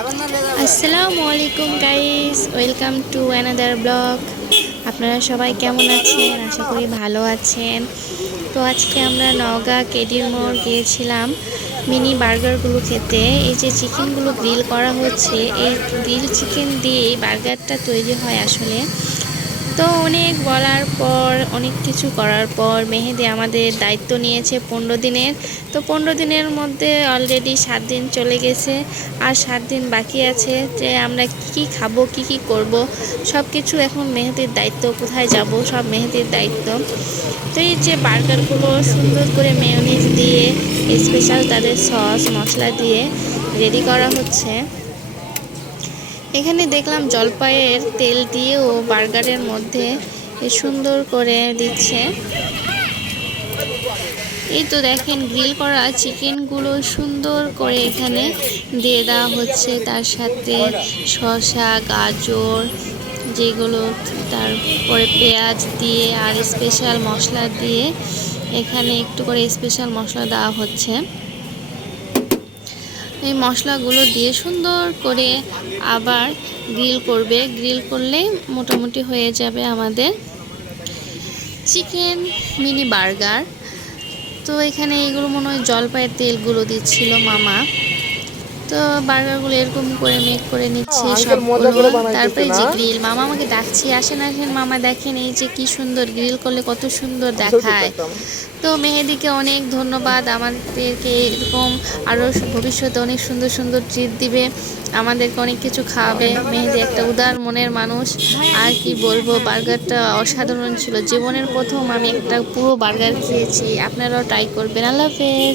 আসসালামু আলাইকুম guys welcome to another blog আপনারা সবাই কেমন আছেন? আশা করি ভালো আছেন। তো আজকে আমরা নওগাঁ কেডির মোড় গিয়েছিলাম মিনি বার্গারগুলো খেতে। এই যে চিকেনগুলো গ্রিল করা হচ্ছে, এই গ্রিল চিকেন দিয়ে বার্গারটা তৈরি হয় আসলে। তো অনেক বলার পর, অনেক কিছু করার পর, মেহেদি আমাদের দায়িত্ব নিয়েছে পনেরো দিনের। তো পনেরো দিনের মধ্যে অলরেডি সাত দিন চলে গেছে। আর সাত দিন বাকি আছে যে আমরা কি খাব, কি কি করব সব কিছু এখন মেহেদির দায়িত্ব, কোথায় যাব, সব মেহেদির দায়িত্ব। তো এই যে বার্গারগুলো সুন্দর করে মেয়নিজ দিয়ে স্পেশাল তাদের সস মশলা দিয়ে রেডি করা হচ্ছে। এখানে দেখলাম জলপাইয়ের তেল দিয়ে ও বার্গারের মধ্যে সুন্দর করে দিচ্ছে। এই তো দেখেন গ্রিল করা চিকেনগুলো সুন্দর করে এখানে দিয়ে দেওয়া হচ্ছে। তার সাথে শশা গাজর, যেগুলো তারপরে পেঁয়াজ দিয়ে আর স্পেশাল মশলা দিয়ে এখানে একটু করে স্পেশাল মশলা দেওয়া হচ্ছে। এই মশলাগুলো দিয়ে সুন্দর করে আবার গ্রিল করবে। গ্রিল করলেই মোটামুটি হয়ে যাবে আমাদের চিকেন মিনি বার্গার। তো এখানে এগুলো মনে হয় জলপাইয়ের তেলগুলো দিচ্ছিল মামা। তো বার্গারগুলো এরকম করে মেক করে নিচ্ছি সবগুলো তারপরে যে গ্রিল মামা আমাকে ডাকছি আসেন আসেন মামা দেখেন এই যে কি সুন্দর গ্রিল করলে কত সুন্দর দেখায়। তো মেহেদিকে অনেক ধন্যবাদ। আমাদেরকে এরকম আরও ভবিষ্যতে অনেক সুন্দর সুন্দর ট্রিট দিবে। আমাদেরকে অনেক কিছু খাওয়াবে। মেহেদি একটা উদার মনের মানুষ। আর কি বলব, বার্গারটা অসাধারণ ছিল। জীবনের প্রথম আমি একটা পুরো বার্গার খেয়েছি। আপনারাও ট্রাই করবেন। আল্লাহ হাফেজ।